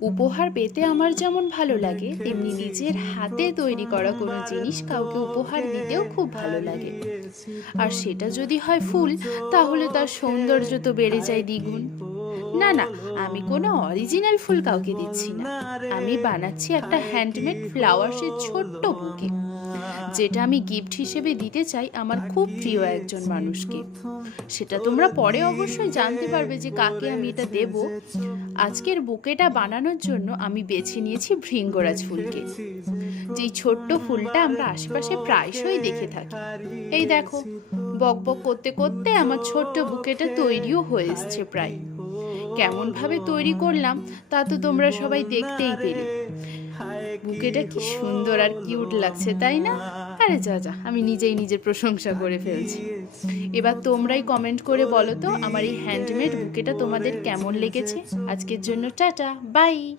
উপহার পেতে আমার যেমন ভালো লাগে, তেমনি নিজের হাতে তৈরি করা কোনো জিনিস কাউকে উপহার দিতেও খুব ভালো লাগে। আর সেটা যদি হয় ফুল, তাহলে তার সৌন্দর্য তো বেড়ে যায় দ্বিগুণ। না না, আমি কোনো অরিজিনাল ফুল কাউকে দিচ্ছি না। আমি বানাচ্ছি একটা হ্যান্ডমেড ফ্লাওয়ার্সের ছোট্ট বুকে, যেটা আমি গিফট হিসেবে দিতে চাই আমার খুব প্রিয় একজন মানুষকে। সেটা তোমরা পরে অবশ্যই জানতে পারবে যে কাকে আমি এটা দেব। আজকের বুকেটা বানানোর জন্য আমি বেছে নিয়েছি ভৃঙ্গরাজ ফুলকে, যেই ছোট্ট ফুলটা আমরা আশেপাশে প্রায়শই দেখে থাকি। এই দেখো, বক বক করতে করতে আমার ছোট্ট বুকেটা তৈরিও হয়ে এসছে প্রায়। কেমন ভাবে তৈরি করলাম তা তো তোমরা সবাই দেখতেই পেলে। বুকেটা কি সুন্দর আর কিউট লাগছে, তাই না? আরে যা যা, আমি নিজেই নিজের প্রশংসা করে ফেলছি। এবার তোমরাই কমেন্ট করে বলো তো আমার এই হ্যান্ডমেড বুকেটা তোমাদের কেমন লেগেছে। আজকের জন্য টাটা, বাই।